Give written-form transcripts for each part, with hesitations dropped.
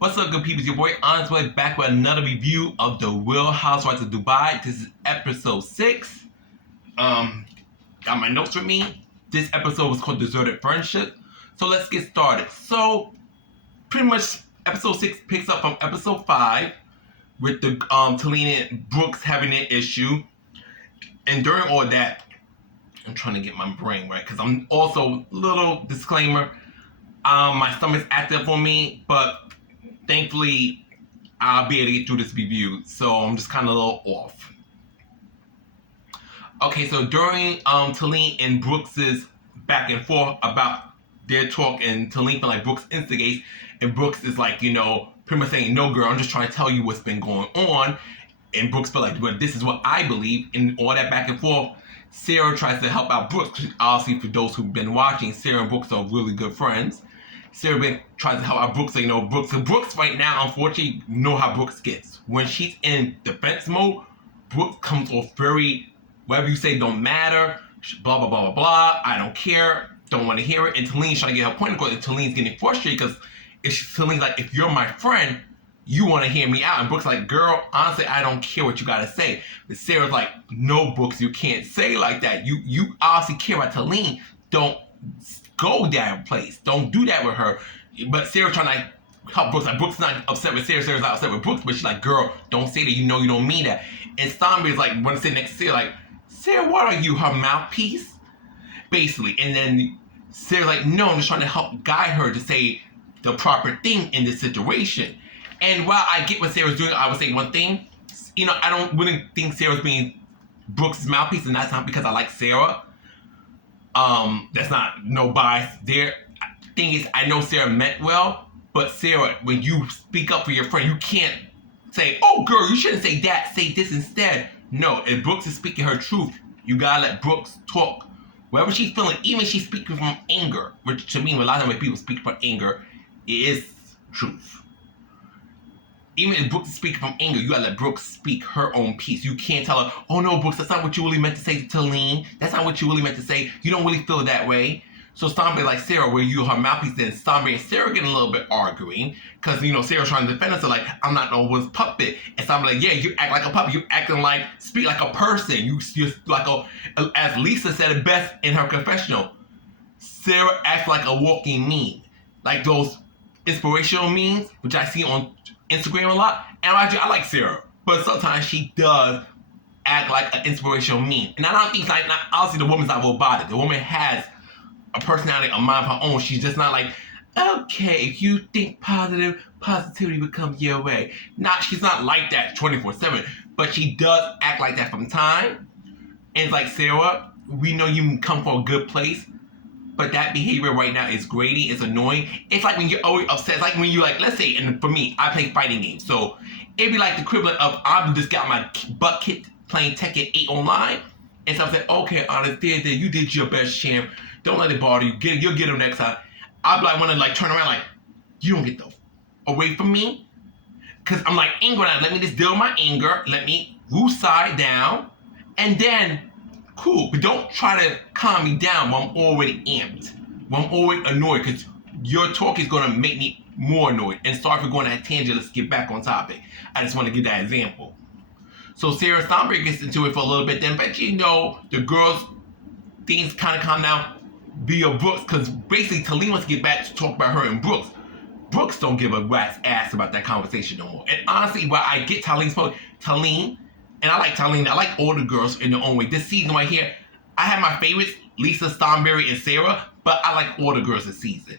What's up, good people? It's your boy Onyxe back with another review of the Real Housewives of Dubai. This is episode 6. Got my notes with me. This episode was called Deserted Friendship. So let's get started. So pretty much episode 6 picks up from episode 5 with the Talina and Brooks having an issue. And during all that, I'm trying to get my brain right because I'm also, little disclaimer, my stomach's active for me, but thankfully, I'll be able to get through this review, so I'm just kind of a little off. Okay, so during Talene and Brooks's back and forth about their talk, and Talene feel like Brooks instigates, and Brooks is like, you know, pretty much saying, no girl, I'm just trying to tell you what's been going on, and Brooks feel like, well, this is what I believe, and all that back and forth. Sarah tries to help out Brooks. Obviously, for those who've been watching, Sarah and Brooks are really good friends. Sarah tries to help out Brooks, so you know, Brooks right now, unfortunately, you know how Brooks gets. When she's in defense mode, Brooks comes off very, whatever you say don't matter, blah, blah, blah, blah, blah, I don't care, don't want to hear it. And Talene's trying to get her point across, and Talene's getting frustrated because Talene's like, if you're my friend, you want to hear me out. And Brooks like, girl, honestly, I don't care what you got to say. But Sarah's like, no, Brooks, you can't say like that. You obviously care about Talene. Don't go that place. Don't do that with her. But Sarah trying to help Brooks. Like, Brooks is not upset with Sarah. Sarah's not upset with Brooks. But she's like, girl, don't say that. You know you don't mean that. And Stanberry's like, want to sit next to Sarah, like, Sarah, what are you, her mouthpiece? Basically. And then Sarah's like, no, I'm just trying to help guide her to say the proper thing in this situation. And while I get what Sarah's doing, I would say one thing. You know, I don't really think Sarah's being Brooks' mouthpiece, and that's not because I like Sarah. That's not no bias there. Thing is, I know Sarah meant well, but Sarah, when you speak up for your friend, you can't say, oh girl, you shouldn't say that, say this instead. No, if Brooks is speaking her truth, you gotta let Brooks talk. Whatever she's feeling, even if she's speaking from anger, which to me, a lot of times when people speak from anger, it is truth. Even if Brooks is speaking from anger, you gotta let Brooks speak her own piece. You can't tell her, oh no, Brooks, that's not what you really meant to say to Talene. That's not what you really meant to say. You don't really feel that way. So Stanberry like, Sarah, were you her mouthpiece? Then Stanberry and Sarah getting a little bit arguing. Because, you know, Sarah's trying to defend herself like, I'm not no one's puppet. And Stanberry like, yeah, you act like a puppet. You acting like, speak like a person. You're like a, as Lisa said it best in her confessional, Sarah acts like a walking meme. Like those inspirational memes, which I see on Instagram a lot, and actually I like Sarah, but sometimes she does act like an inspirational meme. And I don't think, like, not, obviously the woman's not robotic. The woman has a personality, a mind of her own. She's just not like, okay, if you think positive, positivity will come your way. She's not like that 24/7, but she does act like that from time. And it's like, Sarah, we know you can come from a good place, but that behavior right now is grating, it's annoying. It's like when you're always upset. It's like when you, like, let's say, and for me, I play fighting games. So it'd be like the equivalent of, I just got my butt kicked playing Tekken 8 online. And so I'm saying, okay, Honest, you did your best, champ. Don't let it bother you. You'll get him next time. I'd like want to like turn around like, you don't get the away from me. Because I'm like angry now. Let me just deal with my anger. Let me woosah down. And then, cool, but don't try to calm me down when I'm already amped, when I'm already annoyed, because your talk is going to make me more annoyed. And sorry for going on that tangent, let's get back on topic. I just want to give that example. So Sarah Stanberry gets into it for a little bit, then but you know, the girls, things kind of calm down via Brooks, because basically Talene wants to get back to talk about her and Brooks. Brooks don't give a rat's ass about that conversation no more. And honestly, while I get Talene's point, Talene, and I like Talene, I like all the girls in their own way. This season right here, I have my favorites, Lisa, Stanberry, and Sarah, but I like all the girls this season.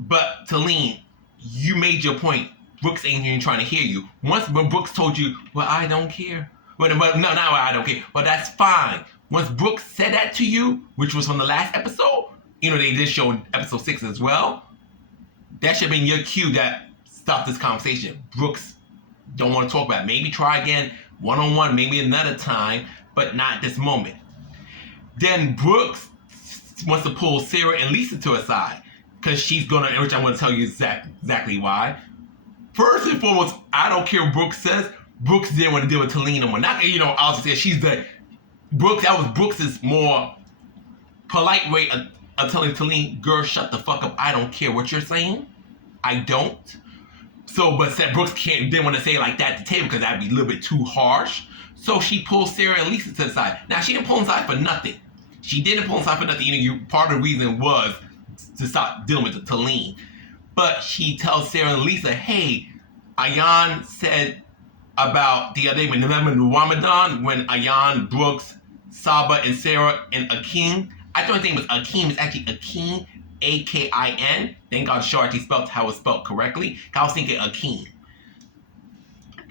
But Talene, you made your point. Brooks ain't even trying to hear you. When Brooks told you, well, I don't care. Well, no, now I don't care. Well, that's fine. Once Brooks said that to you, which was from the last episode, you know, they did show in episode 6 as well, that should have been your cue that stopped this conversation. Brooks don't want to talk about it. Maybe try again, one-on-one, maybe another time, but not this moment. Then Brooks wants to pull Sarah and Lisa to her side, because she's going to, which I'm going to tell you exactly why. First and foremost, I don't care what Brooks says. Brooks didn't want to deal with Talene no more. Not, you know, I was saying she's the, Brooks, that was Brooks's more polite way of telling Talene, girl, shut the fuck up. I don't care what you're saying. I don't. So, but said Brooks didn't want to say it like that at the table because that'd be a little bit too harsh. So she pulled Sarah and Lisa to the side. Now, she didn't pull them aside for nothing. She didn't pull them aside for nothing. You know, part of the reason was to stop dealing with the Talene. But she tells Sarah and Lisa, hey, Ayan said about the other day, when remember Ramadan, when Ayan, Brooks, Saba, and Sarah, and Akin, I thought his name was Akin, it's actually Akin, A-K-I-N. Thank God Sharty spelled how it's spelled correctly. I was thinking Akin.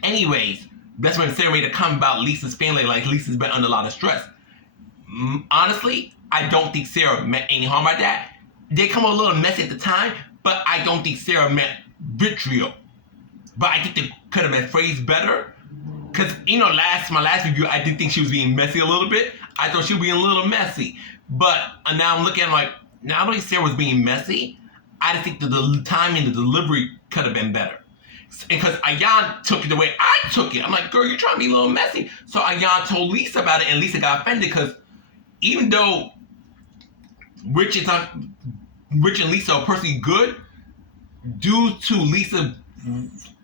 Anyways, that's when Sarah made a comment about Lisa's family, like Lisa's been under a lot of stress. Honestly, I don't think Sarah meant any harm by that. They come a little messy at the time, but I don't think Sarah meant vitriol. But I think they could have been phrased better. Because, you know, my last review, I did think she was being messy a little bit. I thought she was being a little messy. But now I'm looking at it like, not only Sarah was being messy, I just think that the timing, the delivery could have been better. Because Ayan took it the way I took it. I'm like, girl, you're trying to be a little messy. So Ayan told Lisa about it, and Lisa got offended because even though Rich and Lisa are personally good, due to Lisa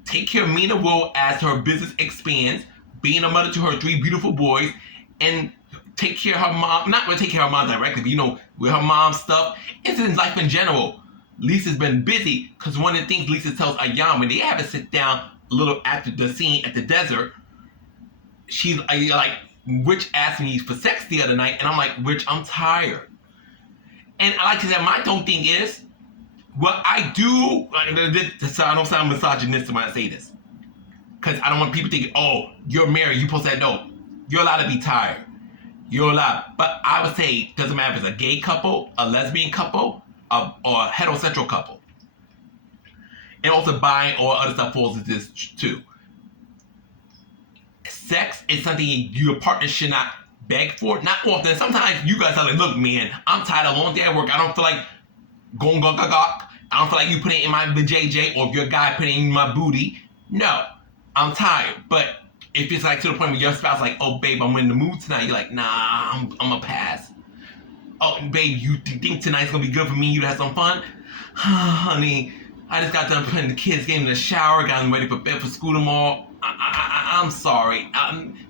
take care of Mina Will as her business expands, being a mother to her 3 beautiful boys, and take care of her mom, not really take care of her mom directly, but you know, with her mom's stuff, and in life in general. Lisa's been busy because one of the things Lisa tells Ayan when they have to sit down a little after the scene at the desert, she's like, Rich asked me for sex the other night, and I'm like, Rich, I'm tired. And I like to say, my own thing is, what I do, so I don't sound misogynistic when I say this, because I don't want people thinking, oh, you're married, you're supposed to say, no, you're allowed to be tired. You're allowed. But I would say, doesn't matter if it's a gay couple, a lesbian couple, or a heterosexual couple. And also bi or other stuff falls into this too. Sex is something your partner should not beg for. Not often. Sometimes you guys are like, look, man, I'm tired of a long day at work. I don't feel like going I don't feel like you putting it in my JJ, or if you're a guy putting it in my booty. No, I'm tired. But if it's like to the point where your spouse like, oh, babe, I'm in the mood tonight. You're like, nah, I'm going to pass. Oh, babe, you think tonight's going to be good for me? You to have some fun? Honey, I just got done putting the kids in the shower, got them ready for bed for school tomorrow. I'm sorry.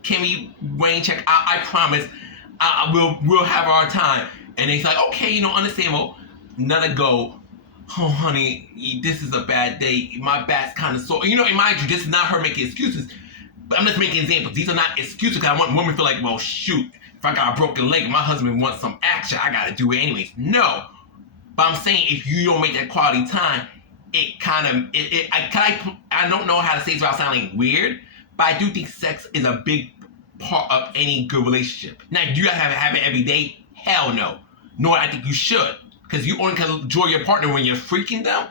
Can we rain check? I promise. We'll have our time. And he's like, okay, you know, understandable. Let it go. Oh, honey, this is a bad day. My back's kind of sore. You know, and mind you, this is not her making excuses. But I'm just making examples. These are not excuses because I want women to feel like, well, shoot, if I got a broken leg and my husband wants some action, I got to do it anyways. No. But I'm saying if you don't make that quality time, it kind of, I don't know how to say this without sounding weird, but I do think sex is a big part of any good relationship. Now, do you have it every day? Hell no. Nor I think you should. Because you only can enjoy your partner when you're freaking them.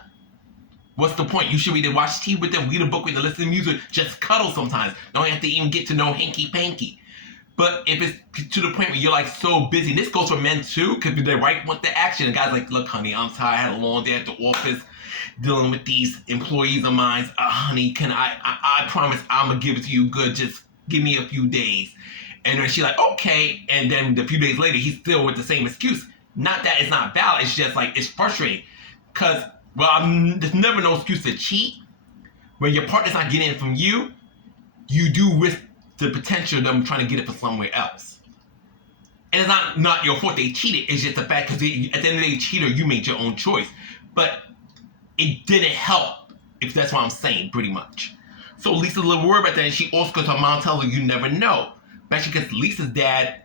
What's the point? You should either watch TV with them, read a book with them, listen to music, just cuddle sometimes. Don't have to even get to know hanky-panky. But if it's to the point where you're like so busy, this goes for men too, because they want the action. The guy's like, look, honey, I'm tired. I had a long day at the office dealing with these employees of mine. Honey, can I promise I'm going to give it to you good. Just give me a few days. And then she's like, okay. And then a few days later, he's still with the same excuse. Not that it's not valid. It's just like, it's frustrating. Because, well, there's never no excuse to cheat. When your partner's not getting it from you, you do risk the potential of them trying to get it from somewhere else. And it's not your fault they cheated. It's just the fact because at the end of the day, cheater, you made your own choice. But it didn't help, if that's what I'm saying, pretty much. So Lisa's a little worried about that, and she also, because her mom tells her, you never know. Especially because Lisa's dad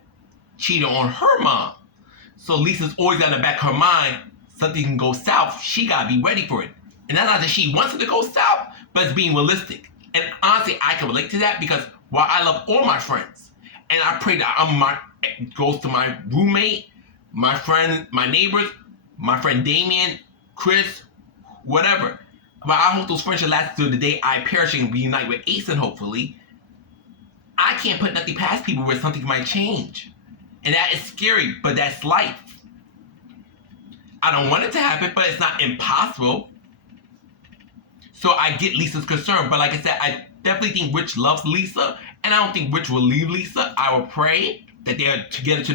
cheated on her mom. So Lisa's always got in the back of her mind, something can go south, she gotta be ready for it. And that's not that she wants it to go south, but it's being realistic. And honestly, I can relate to that because while I love all my friends, and I pray that goes to my roommate, my friend, my neighbors, my friend Damien, Chris, whatever. But I hope those friendships last through the day I perish and reunite with Asen, hopefully. I can't put nothing past people where something might change. And that is scary, but that's life. I don't want it to happen, but it's not impossible. So I get Lisa's concern, but like I said, I definitely think Rich loves Lisa, and I don't think Rich will leave Lisa. I will pray that they're together to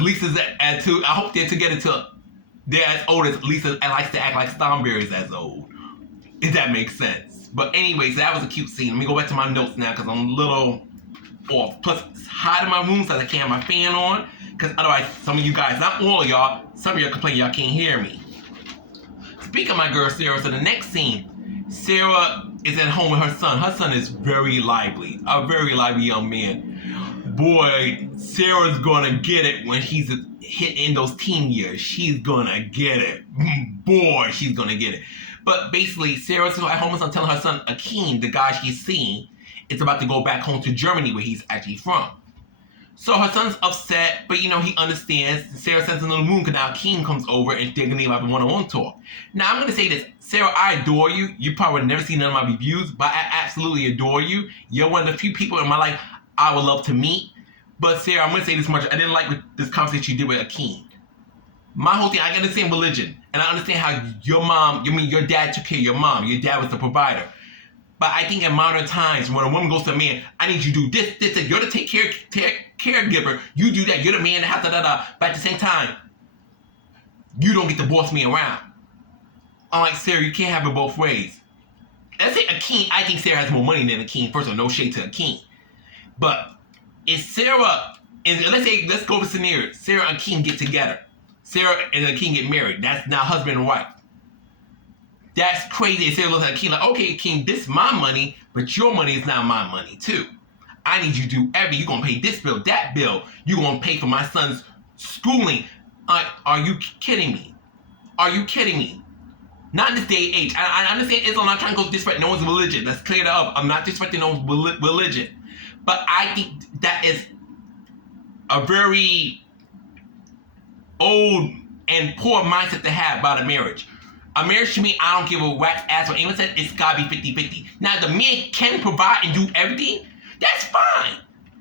Lisa's, and I hope they're together to they're as old as Lisa and likes to act like Stormberry's as old. If that makes sense. But anyways, that was a cute scene. Let me go back to my notes now because I'm a little off. Plus, it's hot in my room so I can't have my fan on. Because otherwise, some of you guys, not all of y'all, some of y'all complain y'all can't hear me. Speaking of my girl Sarah, so the next scene, Sarah is at home with her son. Her son is very lively, a very lively young man. Boy, Sarah's gonna get it when he's in those teen years. She's gonna get it. Boy, she's gonna get it. But basically, Sarah's at home and telling her son, Akeem, the guy she's seeing, is about to go back home to Germany where he's actually from. So her son's upset, but he understands. Sarah sends him to the moon because now Akeem comes over and they're gonna have a one-on-one talk. Now I'm gonna say this, Sarah, I adore you. You probably would never seen none of my reviews, but I absolutely adore you. You're one of the few people in my life I would love to meet. But Sarah, I'm gonna say this much. I didn't like this conversation you did with Akeem. My whole thing, I understand religion, and I understand how your dad took care of your mom. Your dad was the provider. But I think in modern times, when a woman goes to a man, I need you to do this, you're the caregiver. You do that. You're the man that has da. But at the same time, you don't get to boss me around. I'm like, Sarah, you can't have it both ways. Let's say Akeem, I think Sarah has more money than Akeem. First of all, no shade to Akeem. But if Sarah, and let's go to scenario. Sarah and Akeem get together. Sarah and Akeem get married. That's now husband and wife. That's crazy. And Sarah looks at Akeem like, okay, Akeem, this is my money, but your money is not my money too. I need you to do everything. You're going to pay this bill, that bill. You're going to pay for my son's schooling. Are you kidding me? Are you kidding me? Not in this day and age. I understand Islam. I'm not trying to go disrespect no one's religion. Let's clear that up. I'm not disrespecting no one's religion. But I think that is a very old and poor mindset to have about a marriage. A marriage to me, I don't give a wax ass what anyone said. It's gotta be 50-50. Now, the man can provide and do everything. That's fine.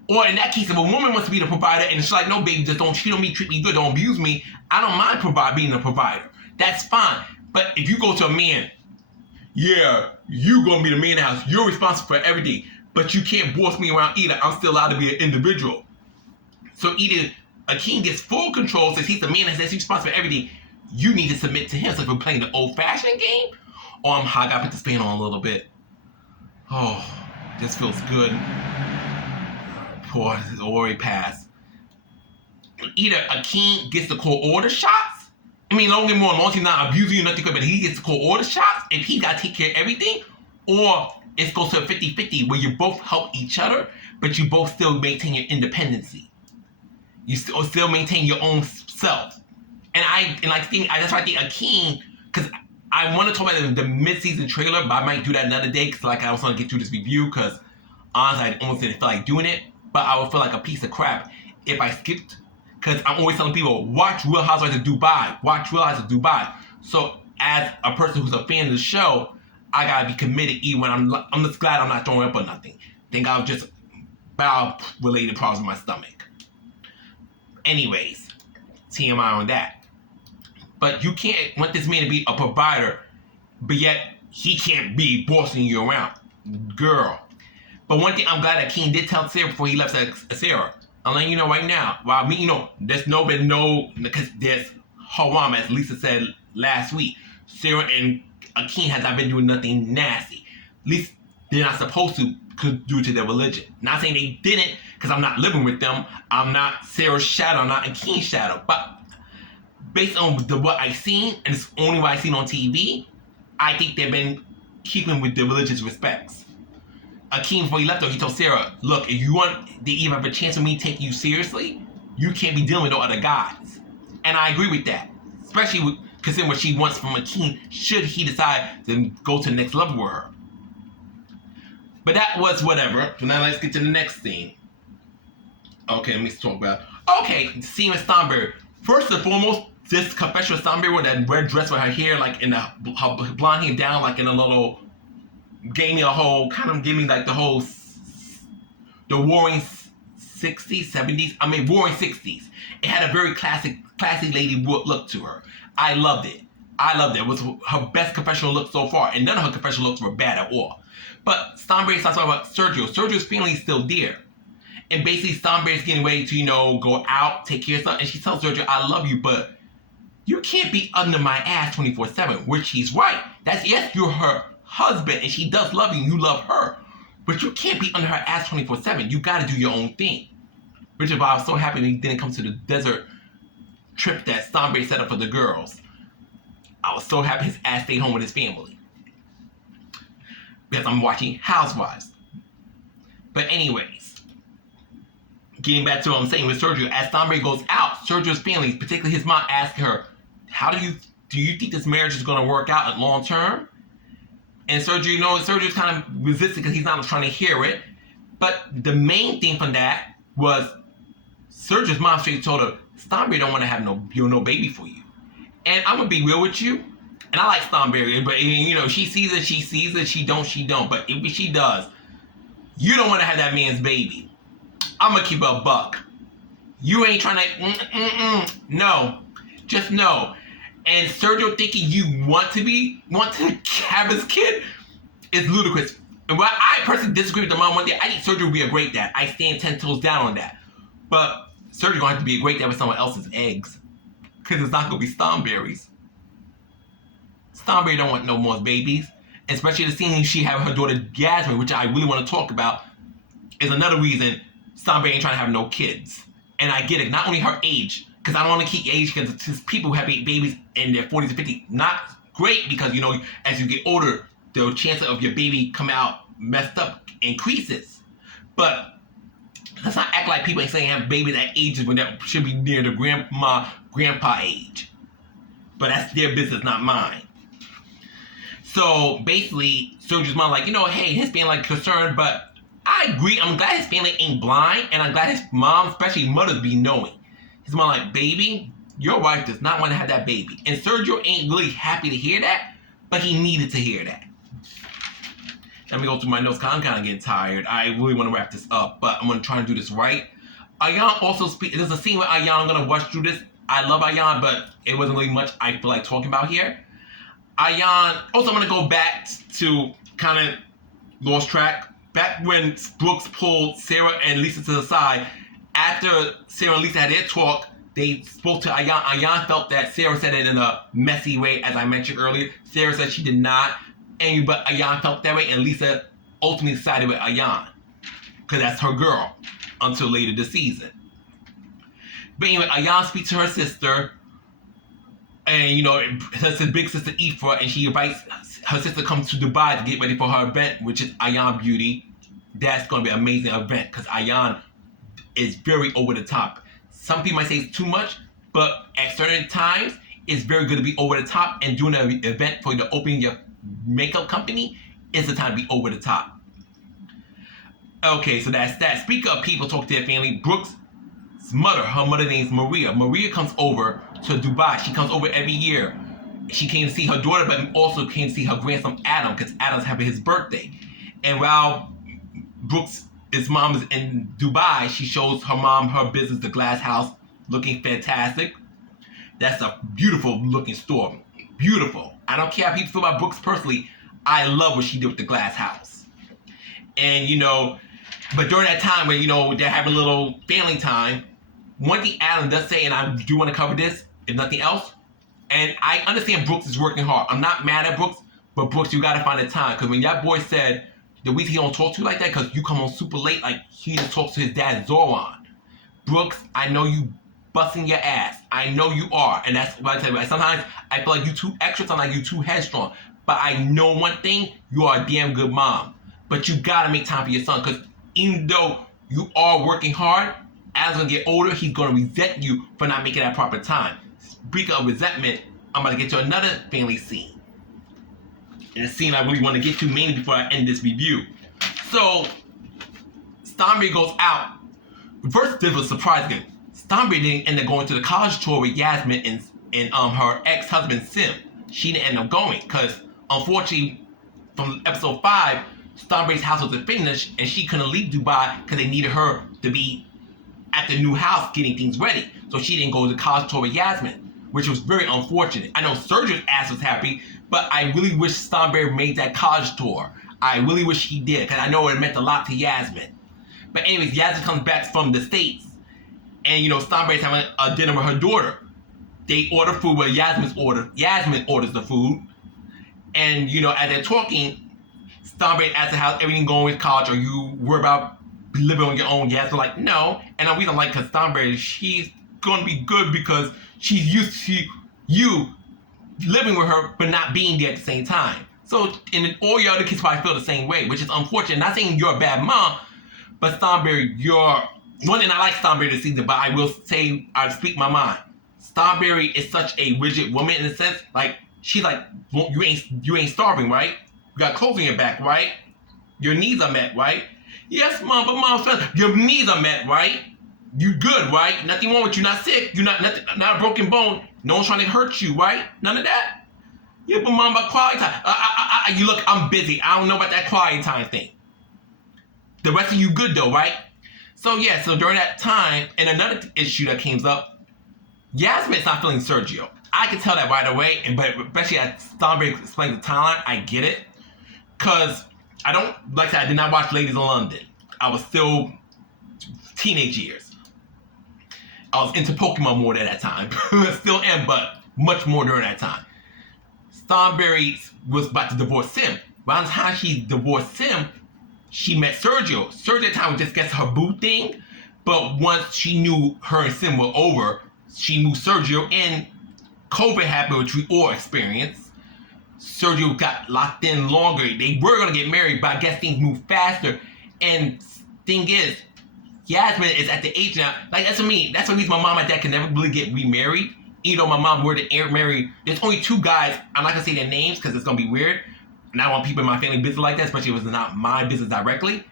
Or in that case, if a woman wants to be the provider and it's like, no, baby, just don't cheat on me, treat me good, don't abuse me. I don't mind being the provider. That's fine. But if you go to a man, yeah, you gonna be the man in the house. You're responsible for everything. But you can't boss me around either. I'm still allowed to be an individual. So either Akeem gets full control, since he's the man that says he's responsible for everything, you need to submit to him. So if we're playing the old-fashioned game, I gotta put this fan on a little bit. Oh, this feels good. Poor, this is already passed. Either Akeem gets to call all the shots. I mean, don't get more, as long as he's not abusing you, nothing good, but he gets to call all the shots if he gotta take care of everything, or it goes to a 50-50 where you both help each other, but you both still maintain your independency. You still maintain your own self. And that's why I think Akeem, because I want to talk about the mid-season trailer, but I might do that another day because I also want to get through this review because honestly, I almost didn't feel like doing it, but I would feel like a piece of crap if I skipped, because I'm always telling people, watch Real Housewives of Dubai. Watch Real Housewives of Dubai. So as a person who's a fan of the show, I gotta be committed even when I'm just glad I'm not throwing up or nothing. Think I was just bowel-related problems in my stomach. Anyways, TMI on that. But you can't want this man to be a provider, but yet he can't be bossing you around. Girl. But one thing I'm glad that Akeem did tell Sarah before he left Sarah. I'm letting you know right now. Well, there's because there's haram, as Lisa said last week. Sarah and Akeem has not been doing nothing nasty. At least they're not supposed to due to their religion. Not saying they didn't, because I'm not living with them. I'm not Sarah's shadow. I'm not Akeem's shadow. But based on what I've seen, and it's only what I've seen on TV, I think they've been keeping with the religious respects. Akeem, before he left, he told Sarah, look, if you want to even have a chance of me taking you seriously, you can't be dealing with no other guys. And I agree with that. Especially considering what she wants from Akeem, should he decide to go to the next level with her. But that was whatever. So now let's get to the next thing. Okay, let me talk about. Okay, the scene with Stormberry. First and foremost, this confession with Stormberry with that red dress with her hair, like in her blonde hair down, like in a little, gave me the Roaring 60s, 70s, Roaring 60s. It had a very classy lady look to her. I loved it. It was her best confessional look so far, and none of her confessional looks were bad at all. But Stormberry starts talking about Sergio. Sergio's family is still there. And basically, Stormberry's getting ready to, go out, take care of something. And she tells Sergio, I love you, but You can't be under my ass 24/7, which he's right. That's, yes, you're her husband and she does love you and you love her. But you can't be under her ass 24/7. You gotta do your own thing. Which is why I was so happy he didn't come to the desert trip that Stanbury set up for the girls. I was so happy his ass stayed home with his family. Because I'm watching Housewives. But anyways, getting back to what I'm saying with Sergio, as Stanbury goes out, Sergio's family, particularly his mom, asking her, how do you think this marriage is going to work out long term? And Sergio, Sergio's kind of resisting because he's not trying to hear it. But the main thing from that was Sergio's mom straight told her, Stanbury don't want to have no baby for you. And I'm going to be real with you. And I like Stanbury, but she sees it, she don't. But if she does, you don't want to have that man's baby. I'm going to keep a buck. You ain't trying to, no. Just no. And Sergio thinking you want to have his kid is ludicrous. And while I personally disagree with the mom one day, I think Sergio would be a great dad. I stand 10 toes down on that. But Sergio gonna have to be a great dad with someone else's eggs. Because it's not gonna be Stanbury's. Stanbury don't want no more babies. Especially the scene she had with her daughter Jasmine, which I really want to talk about, is another reason Stanbury ain't trying to have no kids. And I get it, not only her age, because I don't want to keep age, because people who have babies in their 40s and 50s, not great, because as you get older, the chance of your baby coming out messed up increases. But let's not act like people ain't saying have babies at ages when that should be near the grandpa age. But that's their business, not mine. So basically, Sergio's mom hey, his family concerned, but I agree. I'm glad his family ain't blind, and I'm glad his mom, especially mothers, be knowing. His mom baby, your wife does not want to have that baby. And Sergio ain't really happy to hear that, but he needed to hear that. Let me go through my notes because I'm kind of getting tired. I really want to wrap this up, but I'm going to try and do this right. Ayan also speaks. There's a scene with Ayan. I'm going to rush through this. I love Ayan, but it wasn't really much I feel like talking about here. Ayan, also I'm going to go back to kind of lost track. Back when Brooks pulled Sarah and Lisa to the side, after Sarah and Lisa had their talk, they spoke to Ayan. Ayan felt that Sarah said it in a messy way, as I mentioned earlier. Sarah said she did not. But Ayan felt that way, and Lisa ultimately sided with Ayan. Because that's her girl, until later this season. But anyway, Ayan speaks to her sister, and her big sister Ifra, and she invites her sister to come to Dubai to get ready for her event, which is Ayan Beauty. That's going to be an amazing event, because Ayan is very over the top. Some people might say it's too much, but at certain times, it's very good to be over the top, and doing an event for the opening your makeup company is the time to be over the top. Okay, so that's that. Speaking of people talk to their family, Brooks' mother, her mother name's Maria. Maria comes over to Dubai. She comes over every year. She came to see her daughter, but also came to see her grandson Adam, because Adam's having his birthday. And while Brooks' mom is in Dubai, she shows her mom her business, the glass house, looking fantastic. That's a beautiful looking store. Beautiful. I don't care how people feel about Brooks personally. I love what she did with the glass house. And but during that time when they're having a little family time, one thing Adam does say, and I do want to cover this, if nothing else, and I understand Brooks is working hard. I'm not mad at Brooks, but Brooks, you gotta find the time, because when that boy said the reason he don't talk to you like that because you come home super late, like he just talks to his dad Zoran. Brooks, I know you busting your ass. I know you are, and that's what I tell you. Sometimes I feel like you too extra, sometimes you too headstrong. But I know one thing, you are a damn good mom. But you gotta make time for your son, because even though you are working hard, as gonna get older, he's gonna resent you for not making that proper time. Speaking of resentment, I'm gonna get to another family scene. And a scene I really want to get to mainly before I end this review. So, Stanbury goes out. First, this was surprising. Stanbury didn't end up going to the college tour with Yasmin and her ex-husband Sim. She didn't end up going because, unfortunately, from episode 5, Stanbury's house wasn't finished and she couldn't leave Dubai because they needed her to be at the new house getting things ready. So she didn't go to the college tour with Yasmin, which was very unfortunate. I know Sergio's ass was happy, but I really wish Stanbury made that college tour. I really wish he did, because I know it meant a lot to Yasmin. But anyways, Yasmin comes back from the States, and Stanbury's having a dinner with her daughter. they order food where Yasmin orders the food. And, you know, as they're talking, Starberry asks her how everything going with college. Are you worried about living on your own? Yasmin's like, no. And the reason I'm like, because Starberry, she's going to be good because she's used to you living with her, but not being there at the same time. So, and all your other kids probably feel the same way, which is unfortunate. Not saying you're a bad mom, but Starberry, you're... One thing I like Starberry this season, but I will say, I speak my mind. Starberry is such a rigid woman in a sense. Like, she's like, well, you ain't starving, right? You got clothes on your back, right? Your needs are met, right? Yes, mom, but mom says your needs are met, right? You good, right? Nothing wrong with you, not sick. You're not a broken bone. No one's trying to hurt you, right? None of that. Yeah, but mom, about quiet time. You look, I'm busy. I don't know about that quiet time thing. The rest of you good though, right? So yeah, so during that time, and another issue that came up, Yasmin's not feeling Sergio. I can tell that right away, but especially as Starberry explains the timeline, I get it. Because I don't, like I said, I did not watch Ladies in London. I was still teenage years. I was into Pokemon more at that time. Still am, but much more during that time. Starberry was about to divorce Sim. By the time she divorced Sim, she met Sergio. Sergio at the time was just her boo thing. But once she knew her and Sim were over, she moved Sergio in. COVID happened, which we all experienced. Sergio got locked in longer. They were going to get married, but I guess things moved faster. And thing is, Yasmin is at the age now. Like, that's what I mean. That's the reason my mom and dad can never really get remarried. Even though my mom were to get married. There's only two guys. I'm not going to say their names because it's going to be weird. And I don't want people in my family business like that, especially if it's not my business directly.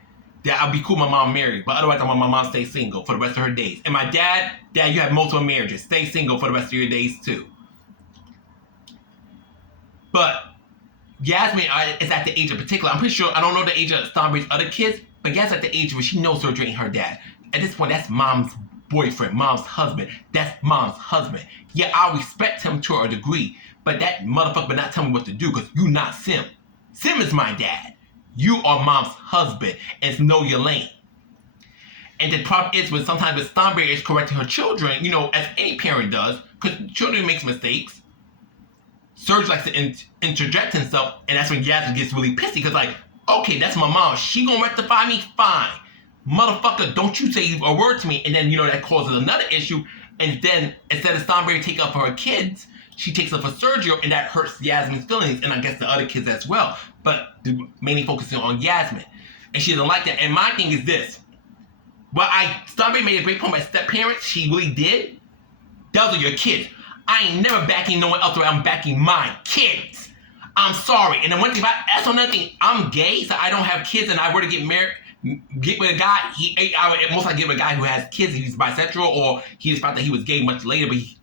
That I'll be cool my mom married. But otherwise, I want my mom to stay single for the rest of her days. And my dad, you have multiple marriages. Stay single for the rest of your days, too. But Yasmin is at the age in particular. I'm pretty sure, I don't know the age of Starberry's other kids, but Yasmin's at the age where she knows Sergio ain't her dad. At this point, that's mom's boyfriend, mom's husband. That's mom's husband. Yeah, I respect him to a degree, but that motherfucker better not tell me what to do because you not Sim. Sim is my dad. You are mom's husband, and know your lane. And the problem is when sometimes when Starberry is correcting her children, you know, as any parent does, because children makes mistakes, Serge likes to interject himself, and that's when Yasmin gets really pissy, because like, okay, that's my mom. She gonna rectify me? Fine. Motherfucker, don't you say a word to me. And then, you know, that causes another issue, and then instead of Starberry take up for her kids, she takes up for Sergio, and that hurts Yasmin's feelings, and I guess the other kids as well. But mainly focusing on Yasmin. And she doesn't like that. And my thing is this. Well, Starberry made a great point about step-parents. She really did. Those are your kids. I ain't never backing no one else where I'm backing my kids. I'm sorry. And then one thing, that's another thing. I'm gay, so I don't have kids, and I were to get married, get with a guy, I would most likely get with a guy who has kids. He's bisexual, or he just found that he was gay much later, but he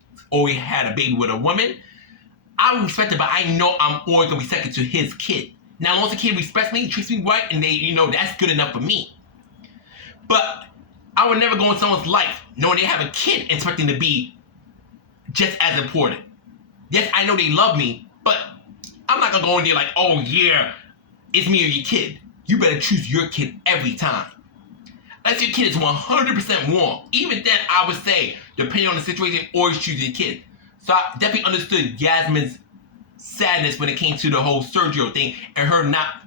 had a baby with a woman. I would respect it, but I know I'm always going to be second to his kid. Now, as long as the kid respects me, treats me right, and they, you know, that's good enough for me. But I would never go in someone's life knowing they have a kid and expecting to be just as important. Yes, I know they love me, but I'm not going to go in there like, oh yeah, it's me or your kid. You better choose your kid every time. Unless your kid is 100% wrong. Even then, I would say, depending on the situation, always choose your kid. So I definitely understood Yasmin's sadness when it came to the whole Sergio thing and her not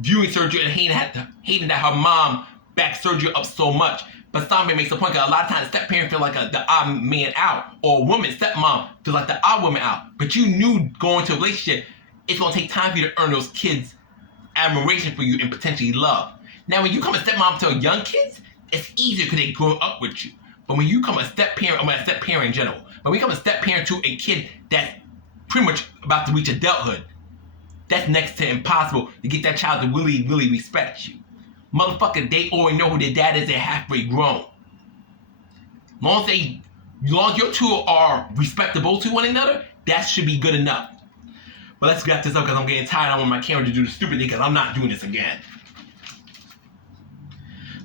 viewing Sergio and hating that her mom backed Sergio up so much. But Starberry makes a point that a lot of times step-parents feel like the odd man out, or a woman, stepmom, feels like the odd woman out. But you knew going into a relationship, it's going to take time for you to earn those kids' admiration for you and potentially love. Now, when you come a stepmom to young kids, it's easier because they grow up with you. But when you come a step-parent, or a step-parent in general, but when you come a step-parent to a kid that's pretty much about to reach adulthood, that's next to impossible to get that child to really, really respect you. Motherfucker, they already know who their dad is. They're halfway grown. As long as your two are respectable to one another, that should be good enough. But let's wrap this up because I'm getting tired. I want my camera to do the stupid thing because I'm not doing this again.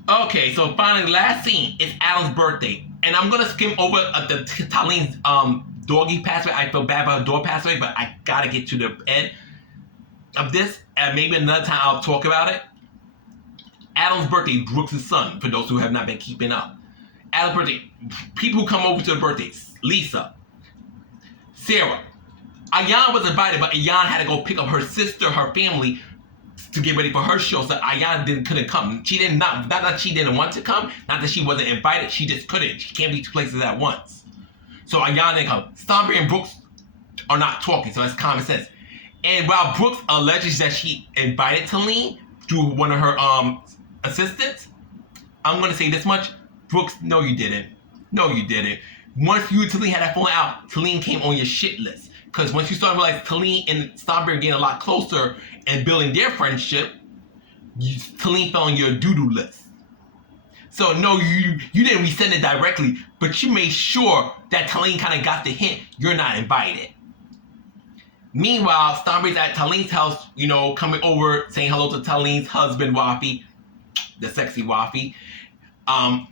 Okay, so finally, last scene is Alan's birthday. And I'm going to skim over the Talin's doggy passed away. I feel bad about her dog passed away, but I got to get to the end of this. And maybe another time I'll talk about it. Adam's birthday, Brooks' son, for those who have not been keeping up. Adam's birthday, people who come over to the birthdays, Lisa, Sarah. Ayan was invited, but Ayan had to go pick up her sister, her family, to get ready for her show. So Ayan couldn't come. She did not that she didn't want to come, not that she wasn't invited. She just couldn't. She can't be two places at once. So Ayan didn't come. Starberry and Brooks are not talking, so that's common sense. And while Brooks alleges that she invited Talene through one of her assistants, I'm gonna say this much: Brooks, no, you didn't. No, you didn't. Once you and Talene had that falling out, Talene came on your shit list. Because once you started to realize Talene and Starberry getting a lot closer and building their friendship, Talene fell on your doo-doo list. So no, you didn't resend it directly, but you made sure that Talene kind of got the hint you're not invited. Meanwhile, Starberry's at Talene's house, you know, coming over, saying hello to Talene's husband, Wafi, the sexy Wafi. And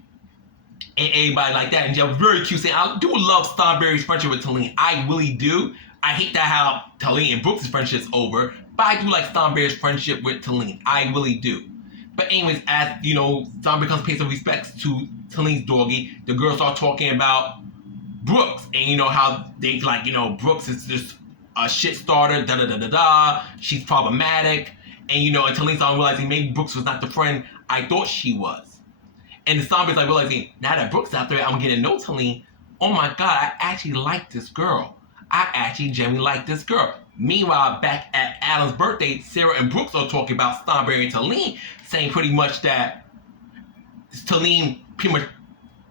everybody like that, and they're very cute. Saying, I do love Starberry's friendship with Talene. I really do. I hate that how Talene and Brooks' friendship is over, but I do like Starberry's friendship with Talene. I really do. But anyways, as you know, Starberry comes to pay some respects to Talene's doggy. The girls start talking about Brooks, and you know how they like, you know, Brooks is just a shit starter. Da da da da da. She's problematic, and you know, and Talene's not realizing maybe Brooks was not the friend I thought she was. And the Starberry's like realizing, now that Brooks out there, I'm getting to know Talene. Oh my God, I actually like this girl. I actually genuinely like this girl. Meanwhile, back at Adam's birthday, Sarah and Brooks are talking about Starberry and Talene, saying pretty much that Talene pretty much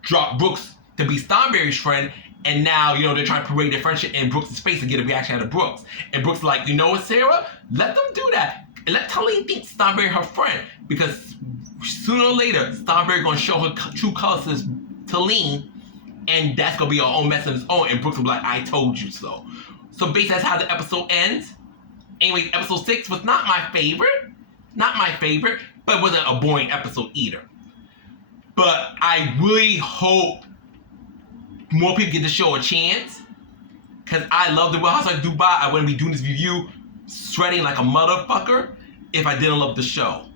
dropped Brooks to be Starberry's friend, and now, you know, they're trying to parade their friendship in Brooks' face to get a reaction out of Brooks. And Brooks is like, you know what, Sarah? Let them do that. And let Talene think Starberry her friend, because sooner or later, Starberry gonna show her true colors to Talene, and that's gonna be her own mess of its own, and Brooks will be like, I told you so. So basically, that's how the episode ends. Anyways, episode 6 was not my favorite. Not my favorite, but it wasn't a boring episode either. But I really hope more people get the show a chance, because I love the Real Housewives of Dubai. I wouldn't be doing this review sweating like a motherfucker if I didn't love the show.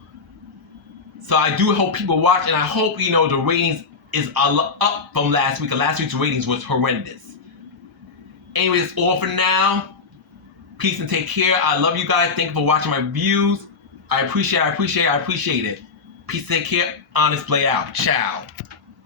So I do hope people watch, and I hope, you know, the ratings is up from last week. Last week's ratings was horrendous. Anyways, that's all for now. Peace and take care. I love you guys. Thank you for watching my reviews. I appreciate it. Peace and take care. Honest play out. Ciao.